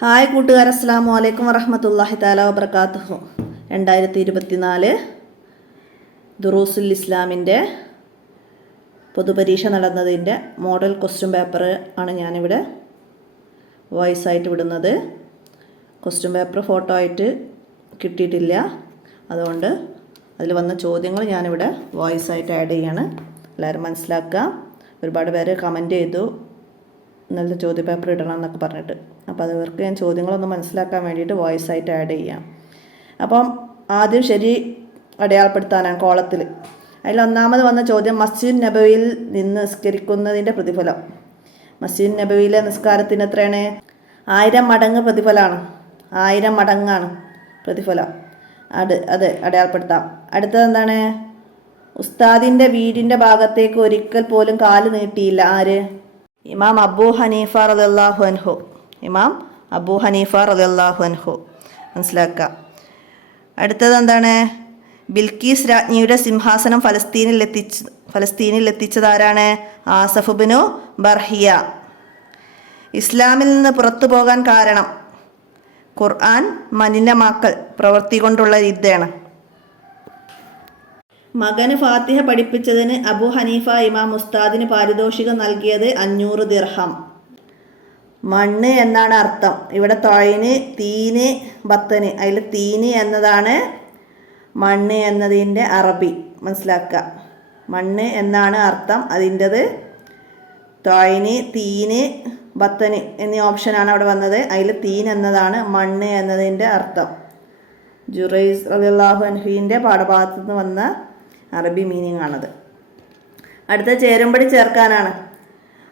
Hi കൂട്ടുകാർ, അസ്സലാമു അലൈക്കും വറഹ്മത്തുള്ളാഹി തആല വബറകാതുഹു. 2024 ദുറൂസുൽ ഇസ്ലാമിൻ്റെ പൊതുപരീക്ഷ നടന്നതിൻ്റെ മോഡൽ ക്വസ്റ്റ്യൻ പേപ്പർ ആണ് ഞാനിവിടെ വോയിസ് ആയിട്ട് വിടുന്നത്. ക്വസ്റ്റ്യൻ പേപ്പർ ഫോട്ടോ ആയിട്ട് കിട്ടിയിട്ടില്ല, അതുകൊണ്ട് അതിൽ വന്ന ചോദ്യങ്ങൾ ഞാനിവിടെ വോയിസ് ആയിട്ട് ആഡ് ചെയ്യാണ്. എല്ലാവരും മനസ്സിലാക്കുക. ഒരുപാട് പേര് കമൻറ്റ് ചെയ്തു ഇന്നലത്തെ ചോദ്യ പേപ്പർ ഇടണം എന്നൊക്കെ പറഞ്ഞിട്ട്. അപ്പോൾ അതവർക്ക് ഞാൻ ചോദ്യങ്ങളൊന്ന് മനസ്സിലാക്കാൻ വേണ്ടിയിട്ട് വോയിസ് ആയിട്ട് ആഡ് ചെയ്യാം. അപ്പം ആദ്യം ശരി അടയാളപ്പെടുത്താനാണ് കോളത്തിൽ. അതിൽ ഒന്നാമത് വന്ന ചോദ്യം, മസ്ജിദ് നബവിയിൽ നിന്ന് നിസ്കരിക്കുന്നതിൻ്റെ പ്രതിഫലം. മസ്ജിദ് നബവിയിലെ നിസ്കാരത്തിന് എത്രയാണ്? 1000 മടങ്ങ് പ്രതിഫലമാണ്. 1000 മടങ്ങാണ് പ്രതിഫലം. അത് അടയാളപ്പെടുത്താം. അടുത്തത് എന്താണ്? ഉസ്താദിൻ്റെ വീടിൻ്റെ ഭാഗത്തേക്ക് ഒരിക്കൽ പോലും കാല് നീട്ടിയില്ല. ആര്? ഇമാം അബൂ ഹനീഫ റളിയല്ലാഹു അൻഹു. ഇമാം അബൂ ഹനീഫ റളിയല്ലാഹു അൻഹു. മനസ്സിലാക്കുക. അടുത്തത് എന്താണ്? ബിൽക്കീസ് രാജ്ഞിയുടെ സിംഹാസനം ഫലസ്തീനിൽ എത്തിച്ചതാരാണ്? ആസഫ് ഇബ്നു ബർഹിയ. ഇസ്ലാമിൽ നിന്ന് പുറത്തു പോകാൻ കാരണം ഖുർആൻ മലിനമാക്കൽ പ്രവൃത്തി കൊണ്ടുള്ള യുദ്ധമാണ്. മകന് ഫാത്തിഹ പഠിപ്പിച്ചതിന് അബൂ ഹനീഫ ഇമാം ഉസ്താദിന് പാരിതോഷികം നൽകിയത് 500 ദിർഹം. മണ്ണ് എന്നാണ് അർത്ഥം. ഇവിടെ തൊഴിന്, തീന്, ബത്തന്. അതിൽ തീന് എന്നതാണ് മണ്ണ് എന്നതിൻ്റെ അറബി. മനസ്സിലാക്കുക. മണ്ണ് എന്നാണ് അർത്ഥം. അതിൻ്റെത് തൊഴിന്, തീന്, ബത്തന് എന്നീ ഓപ്ഷനാണ് അവിടെ വന്നത്. അതിൽ തീൻ എന്നതാണ് മണ്ണ് എന്നതിൻ്റെ അർത്ഥം. ജുറൈസ് റളിയല്ലാഹു അൻഹുവിൻ്റെ പാഠഭാഗത്തു നിന്ന് വന്ന അറബി മീനിങ് ആണത്. അടുത്ത ചേരുംപടി ചേർക്കാനാണ്.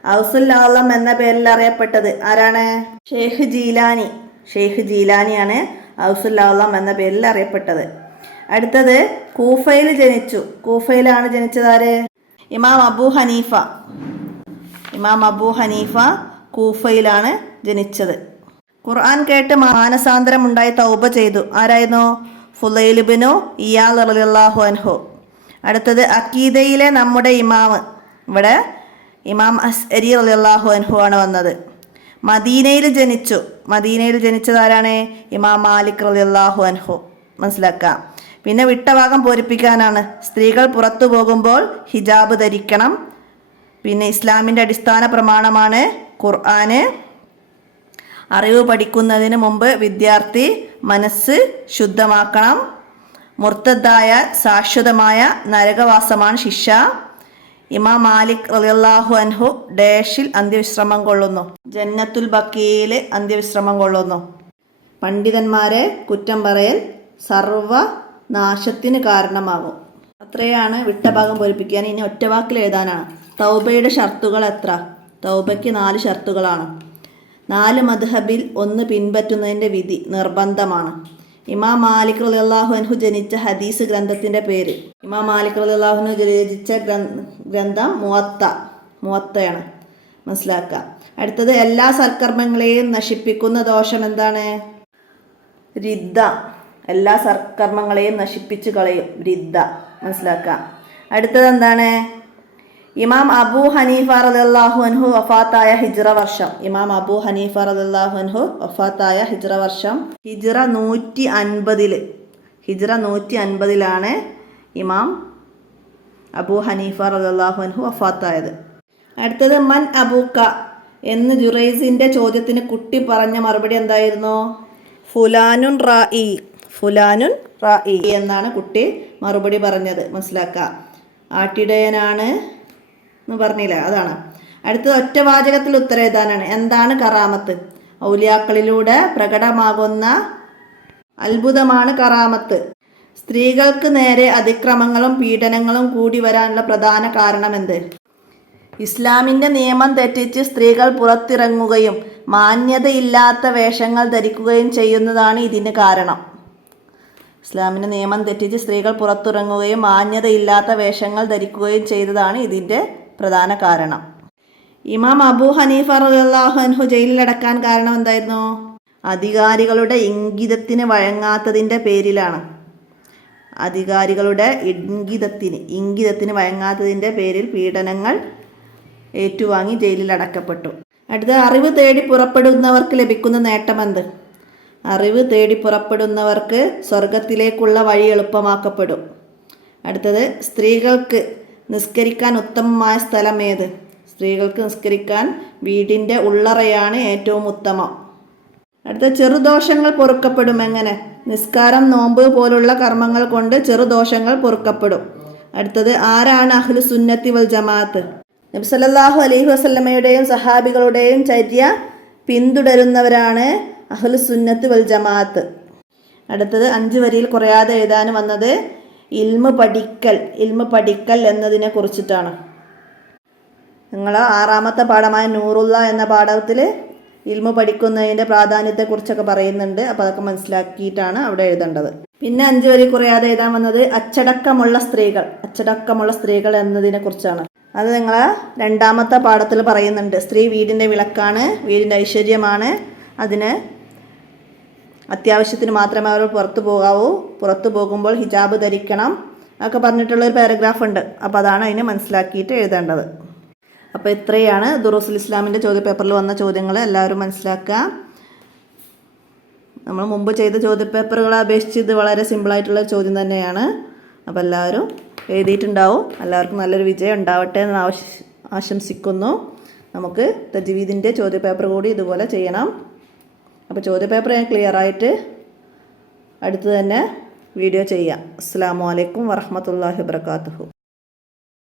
ഔസുൽ ആളം എന്ന പേരിൽ അറിയപ്പെട്ടത് ആരാണ്? ഷെയ്ഖ് ജീലാനി. ഷെയ്ഖ് ജീലാനിയാണ് ഔസുൽ ആളം എന്ന പേരിൽ അറിയപ്പെട്ടത്. അടുത്തത് കൂഫയിൽ ജനിച്ചു. കൂഫയിലാണ് ജനിച്ചത് ആര്? ഇമാം അബൂ ഹനീഫ. ഇമാം അബൂ ഹനീഫ കൂഫയിലാണ് ജനിച്ചത്. ഖുർആൻ കേട്ട് മാനസാന്തരമുണ്ടായി തൗബ ചെയ്തു. ആരായിരുന്നു? ഫുളൈൽ ഇബ്നു ഇയാദ് റളിയല്ലാഹു അൻഹു. അടുത്തത് അക്കീദയിലെ നമ്മുടെ ഇമാമ്. ഇവിടെ ഇമാം അസ്അരി റളിയല്ലാഹു അൻഹു ആണ് വന്നത്. മദീനയിൽ ജനിച്ചു. മദീനയിൽ ജനിച്ചത് ആരാണ്? ഇമാം മാലിക് റളിയല്ലാഹു അൻഹു. മനസ്സിലാക്കാം. പിന്നെ വിട്ട ഭാഗം പൂരിപ്പിക്കാനാണ്. സ്ത്രീകൾ പുറത്തു പോകുമ്പോൾ ഹിജാബ് ധരിക്കണം. പിന്നെ ഇസ്ലാമിൻ്റെ അടിസ്ഥാന പ്രമാണമാണ് ഖുർആന്. അറിവ് പഠിക്കുന്നതിന് മുമ്പ് വിദ്യാർത്ഥി മനസ്സ് ശുദ്ധമാക്കണം. മുർത്തദ്ദായ ശാശ്വതമായ നരകവാസമാണ് ശിക്ഷ. ഇമാം മാലിക് റളിയല്ലാഹു അൻഹു ഡാഷിൽ അന്ത്യവിശ്രമം കൊള്ളുന്നു. ജന്നത്തുൽ ബഖീയിൽ അന്ത്യവിശ്രമം കൊള്ളുന്നു. പണ്ഡിതന്മാരെ കുറ്റം പറയൽ സർവനാശത്തിന് കാരണമാകും. അത്രയാണ് വിട്ട ഭാഗം പൂരിപ്പിക്കാൻ. ഇനി ഒറ്റ വാക്കിൽ എഴുതാനാണ്. തൗബയുടെ ഷർത്തുകൾ എത്ര? തൗബയ്ക്ക് 4 ഷർത്തുകളാണ്. 4 മദ്ഹബിൽ 1 പിൻപറ്റുന്നതിൻ്റെ വിധി നിർബന്ധമാണ്. ഇമാം മാലിക് റളിയല്ലാഹു അൻഹു ജനിച്ച ഹദീസ് ഗ്രന്ഥത്തിൻ്റെ പേര്. ഇമാം മാലിക് റളിയല്ലാഹു അൻഹു രചിച്ച ഗ്രന്ഥം മുവത്തയാണ്. മനസ്സിലാക്കുക. അടുത്തത് എല്ലാ സൽക്കർമ്മങ്ങളെയും നശിപ്പിക്കുന്ന ദോഷം എന്താണ്? റിദ്ദ. എല്ലാ സൽക്കർമ്മങ്ങളെയും നശിപ്പിച്ചു കളയും റിദ്ദ. മനസ്സിലാക്കുക. അടുത്തത് എന്താണ്? ഇമാം അബൂ ഹനീഫ റളിയല്ലാഹു അൻഹു വഫാത്തായ ഹിജ്റ വർഷം. ഇമാം അബൂ ഹനീഫ റളിയല്ലാഹു അൻഹു വഫാത്തായ ഹിജ്റ വർഷം ഹിജ്റ 150. ഹിജ്റ 150 ഇമാം അബൂ ഹനീഫ റളിയല്ലാഹു അൻഹു വഫാത്തായത്. അടുത്തത് മൻ അബൂക്ക എന്ന് ജുറൈസിൻ്റെ ചോദ്യത്തിന് കുട്ടി പറഞ്ഞ മറുപടി എന്തായിരുന്നു? ഫുലാനുൻ റായി. ഫുലാനുൻ റായി എന്നാണ് കുട്ടി മറുപടി പറഞ്ഞത്. മനസ്സിലാക്കുക. ആട്ടിടയനാണ് എന്ന് പറഞ്ഞില്ല, അതാണ്. അടുത്തത് ഒറ്റ വാചകത്തിൽ ഉത്തരം എഴുതാനാണ്. എന്താണ് കറാമത്ത്? ഔലിയാക്കളിലൂടെ പ്രകടമാകുന്ന അത്ഭുതമാണ് കറാമത്ത്. സ്ത്രീകൾക്ക് നേരെ അതിക്രമങ്ങളും പീഡനങ്ങളും കൂടി വരാനുള്ള പ്രധാന കാരണം എന്ത്? ഇസ്ലാമിൻ്റെ നിയമം തെറ്റിച്ച് സ്ത്രീകൾ പുറത്തിറങ്ങുകയും മാന്യതയില്ലാത്ത വേഷങ്ങൾ ധരിക്കുകയും ചെയ്യുന്നതാണ് ഇതിന് കാരണം. ഇസ്ലാമിൻ്റെ നിയമം തെറ്റിച്ച് സ്ത്രീകൾ പുറത്തിറങ്ങുകയും മാന്യതയില്ലാത്ത വേഷങ്ങൾ ധരിക്കുകയും ചെയ്തതാണ് ഇതിൻ്റെ പ്രധാന കാരണം. ഇമാം അബൂ ഹനീഫ റളിയല്ലാഹു അൻഹു ജയിലിലടക്കാൻ കാരണം എന്തായിരുന്നു? അധികാരികളുടെ ഇംഗിതത്തിന് വഴങ്ങാത്തതിൻ്റെ പേരിലാണ്. അധികാരികളുടെ ഇംഗിതത്തിന് വഴങ്ങാത്തതിൻ്റെ പേരിൽ പീഡനങ്ങൾ ഏറ്റുവാങ്ങി ജയിലിൽ അടക്കപ്പെട്ടു. അടുത്ത അറിവ് തേടി പുറപ്പെടുന്നവർക്ക് ലഭിക്കുന്ന നേട്ടമെന്ത്? അറിവ് തേടി പുറപ്പെടുന്നവർക്ക് സ്വർഗത്തിലേക്കുള്ള വഴി എളുപ്പമാക്കപ്പെടും. അടുത്തത് സ്ത്രീകൾക്ക് നിസ്കരിക്കാൻ ഉത്തമമായ സ്ഥലം ഏത്? സ്ത്രീകൾക്ക് നിസ്കരിക്കാൻ വീടിൻ്റെ ഉള്ളറയാണ് ഏറ്റവും ഉത്തമം. അടുത്ത ചെറുദോഷങ്ങൾ പൊറുക്കപ്പെടും എങ്ങനെ? നിസ്കാരം, നോമ്പ് പോലുള്ള കർമ്മങ്ങൾ കൊണ്ട് ചെറുദോഷങ്ങൾ പൊറുക്കപ്പെടും. അടുത്തത് ആരാണ് അഹ്ലു സുന്നത്തി വൽ ജമാഅത്ത്? നബി സല്ലല്ലാഹു അലൈഹി വസല്ലമയുടെയും സഹാബികളുടെയും ചര്യ പിന്തുടരുന്നവരാണ് അഹ്ലു സുന്നത്ത് വൽ ജമാഅത്ത്. അടുത്തത് 5 വരിയിൽ കുറയാതെ എഴുതാൻ വന്നത് ഇൽമ് പഠിക്കൽ എന്നതിനെ കുറിച്ചിട്ടാണ്. നിങ്ങൾ 6ാമത്തെ പാഠമായ നൂറുള്ള എന്ന പാഠത്തിൽ ഇൽമു പഠിക്കുന്നതിൻ്റെ പ്രാധാന്യത്തെക്കുറിച്ചൊക്കെ പറയുന്നുണ്ട്. അപ്പോൾ അതൊക്കെ മനസ്സിലാക്കിയിട്ടാണ് അവിടെ എഴുതേണ്ടത്. പിന്നെ 5 വരി കുറയാതെ എഴുതാൻ വന്നത് അച്ചടക്കമുള്ള സ്ത്രീകൾ എന്നതിനെ കുറിച്ചാണ്. അത് നിങ്ങൾ 2ാമത്തെ പാഠത്തിൽ പറയുന്നുണ്ട്. സ്ത്രീ വീടിൻ്റെ വിളക്കാണ്, വീടിൻ്റെ ഐശ്വര്യമാണ്, അതിന് അത്യാവശ്യത്തിന് മാത്രമേ അവർ പുറത്തു പോകുമ്പോൾ ഹിജാബ് ധരിക്കണം ഒക്കെ പറഞ്ഞിട്ടുള്ളൊരു പാരഗ്രാഫ് ഉണ്ട്. അപ്പോൾ അതാണ് അതിനെ മനസ്സിലാക്കിയിട്ട് എഴുതേണ്ടത്. അപ്പോൾ ഇത്രയാണ് ദുറൂസുൽ ഇസ്ലാമിൻ്റെ ചോദ്യപേപ്പറിൽ വന്ന ചോദ്യങ്ങൾ. എല്ലാവരും മനസ്സിലാക്കുക. നമ്മൾ മുമ്പ് ചെയ്ത ചോദ്യപേപ്പറുകളെ അപേക്ഷിച്ച് ഇത് വളരെ സിമ്പിളായിട്ടുള്ള ചോദ്യം തന്നെയാണ്. അപ്പോൾ എല്ലാവരും എഴുതിയിട്ടുണ്ടാവും. എല്ലാവർക്കും നല്ലൊരു വിജയം ഉണ്ടാവട്ടെ എന്ന് ആശംസിക്കുന്നു. നമുക്ക് തജ്വീദിൻ്റെ ചോദ്യപേപ്പർ കൂടി ഇതുപോലെ ചെയ്യണം. അപ്പോൾ ചോദ്യപേപ്പർ ഞാൻ ക്ലിയറായിട്ട് അടുത്ത് തന്നെ വീഡിയോ ചെയ്യാം. അസ്സലാമു അലൈക്കും വറഹ്മത്തുള്ളാഹി വബറകാതുഹു.